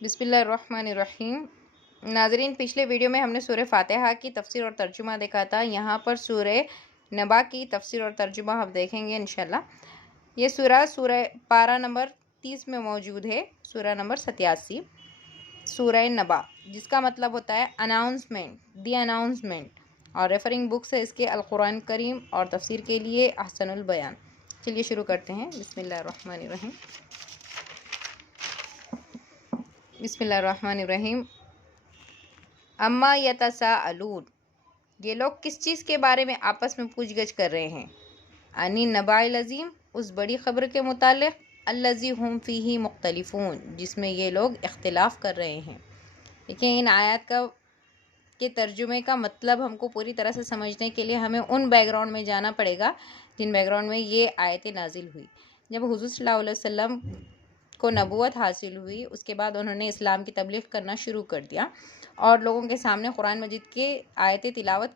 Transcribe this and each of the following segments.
बिस्मिल्लाहिर्रहमानिर्रहीम। नाज़रीन, पिछले वीडियो में हमने सूरह फातिहा की तफसीर और तर्जुमा देखा था। यहाँ पर सूरह नबा की तफसीर और तर्जुमा हम देखेंगे इंशाल्लाह। ये सूरह पारा नंबर 30 में मौजूद है, सूरह नंबर 87 सूरह नबा, जिसका मतलब होता है अनाउंसमेंट, दी अनाउंसमेंट। और रेफरिंग बुक से इसके अल कुरान करीम और तफसीर के लिए अहसनुल बयान। चलिए शुरू करते हैं। बिस्मिल्लाहिर्रहमानिर्रहीम। बिस्मिल्लाहिर्रहमानिर्रहीम। अम्मा यतसाअलून, ये लोग किस चीज़ के बारे में आपस में पूछगछ कर रहे हैं? अनी नबाइल अज़ीम, उस बड़ी ख़बर के मुतालिक, अल्लज़ी हुम फ़ीही मुख्तलिफ़ून, जिसमें ये लोग इख्तिलाफ़ कर रहे हैं। देखिए, इन आयत के तर्जुमे का मतलब हमको पूरी तरह से समझने के लिए हमें उन बैकग्राउंड में जाना पड़ेगा जिन बैकग्राउंड में ये आयतें नाजिल हुई। जब हुज़ूर सल्लल्लाहु अलैहि वसल्लम को नबूवत हासिल हुई, उसके बाद उन्होंने इस्लाम की तबलीग करना शुरू कर दिया और लोगों के सामने कुरान मजीद के आयतें तिलावत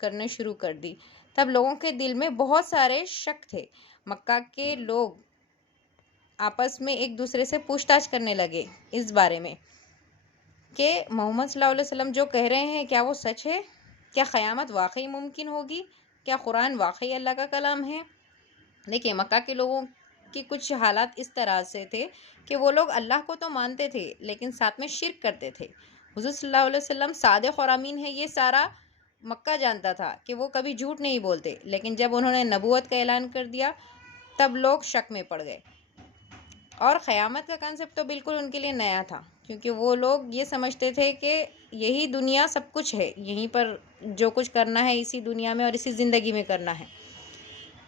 करने शुरू कर दी। तब लोगों के दिल में बहुत सारे शक थे। मक्का के लोग आपस में एक दूसरे से पूछताछ करने लगे इस बारे में कि मोहम्मद सल्लल्लाहु अलैहि वसल्लम जो कह रहे हैं, क्या वो सच है? क्या क़यामत वाकई मुमकिन होगी? क्या कुरान वाकई अल्लाह का कलाम है? देखिए, मक्का के लोगों कि कुछ हालात इस तरह से थे कि वो लोग अल्लाह को तो मानते थे लेकिन साथ में शिर्क करते थे। हुज़ूर सल्लल्लाहु अलैहि वसल्लम सादिक़ और अमीन है, ये सारा मक्का जानता था कि वो कभी झूठ नहीं बोलते। लेकिन जब उन्होंने नबूवत का ऐलान कर दिया, तब लोग शक में पड़ गए। और क़यामत का कंसेप्ट तो बिल्कुल उनके लिए नया था, क्योंकि वो लोग ये समझते थे कि यही दुनिया सब कुछ है, यहीं पर जो कुछ करना है इसी दुनिया में और इसी ज़िंदगी में करना है।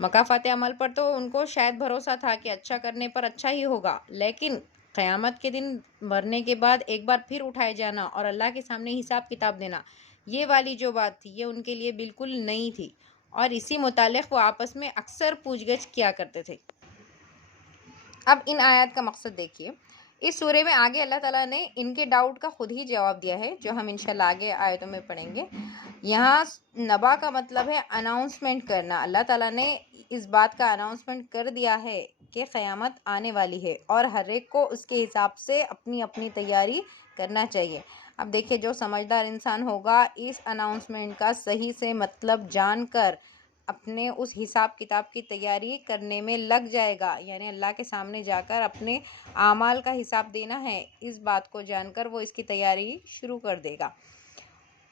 मकाफ़ात अमल पर तो उनको शायद भरोसा था कि अच्छा करने पर अच्छा ही होगा, लेकिन क़यामत के दिन मरने के बाद एक बार फिर उठाए जाना और अल्लाह के सामने हिसाब किताब देना, ये वाली जो बात थी, ये उनके लिए बिल्कुल नई थी और इसी मुतालिक वो आपस में अक्सर पूछगछ किया करते थे। अब इन आयत का मकसद देखिए। इस सूरे में आगे अल्लाह ताला ने इनके डाउट का खुद ही जवाब दिया है, जो हम इंशाल्लाह आगे आयतों में पढ़ेंगे। यहाँ नबा का मतलब है अनाउंसमेंट करना। अल्लाह ताला ने इस बात का अनाउंसमेंट कर दिया है कि क़यामत आने वाली है और हर एक को उसके हिसाब से अपनी अपनी तैयारी करना चाहिए। अब देखिए, जो समझदार इंसान होगा इस अनाउंसमेंट का सही से मतलब जानकर अपने उस हिसाब किताब की तैयारी करने में लग जाएगा। यानी अल्लाह के सामने जाकर अपने आमाल का हिसाब देना है, इस बात को जानकर वो इसकी तैयारी शुरू कर देगा।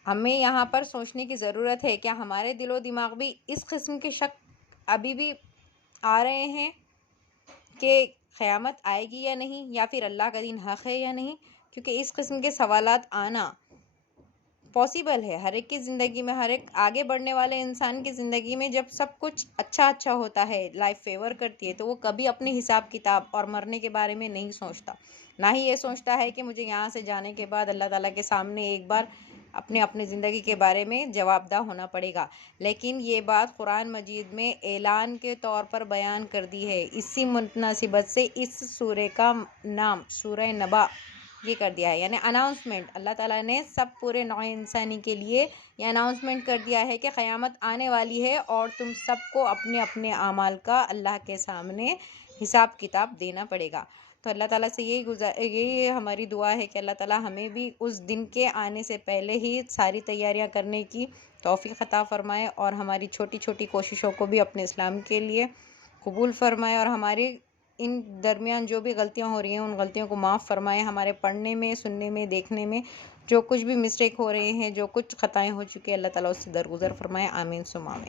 हमें यहाँ पर सोचने की ज़रूरत है, क्या हमारे दिलो दिमाग भी इस किस्म के शक अभी भी आ रहे हैं कि क़यामत आएगी या नहीं, या फिर अल्लाह का दिन हक़ है या नहीं? क्योंकि इस किस्म के सवालात आना पॉसिबल है हर एक की ज़िंदगी में। हर एक आगे बढ़ने वाले इंसान की ज़िंदगी में जब सब कुछ अच्छा होता है, लाइफ फेवर करती है, तो वो कभी अपने हिसाब किताब और मरने के बारे में नहीं सोचता। ना ही ये सोचता है कि मुझे यहाँ से जाने के बाद अल्लाह ताला के सामने एक बार अपने ज़िंदगी के बारे में जवाबदा होना पड़ेगा। लेकिन ये बात कुरान मजीद में ऐलान के तौर पर बयान कर दी है। इसी मुनासिबत से इस सूरे का नाम सूरह नबा ये कर दिया है, यानी अनाउंसमेंट। अल्लाह ताला ने सब पूरे नौ इंसानी के लिए ये अनाउंसमेंट कर दिया है कि क़यामत आने वाली है और तुम सबको अपने अपने आमाल का अल्लाह के सामने हिसाब किताब देना पड़ेगा। तो अल्लाह ताला से यही हमारी दुआ है कि अल्लाह ताला हमें भी उस दिन के आने से पहले ही सारी तैयारियां करने की तौफ़ीक़ अता फ़रमाए और हमारी छोटी छोटी कोशिशों को भी अपने इस्लाम के लिए कबूल फ़रमाए और हमारी इन दरमियान जो भी गलतियां हो रही हैं उन गलतियों को माफ़ फ़रमाए। हमारे पढ़ने में, सुनने में, देखने में जो कुछ भी मिस्टेक हो रहे हैं, जो कुछ ख़ताएँ हो चुकी है, अल्लाह ताला उससे दरगुज़र फ़रमाए। आमीन सुम्मा आमीन।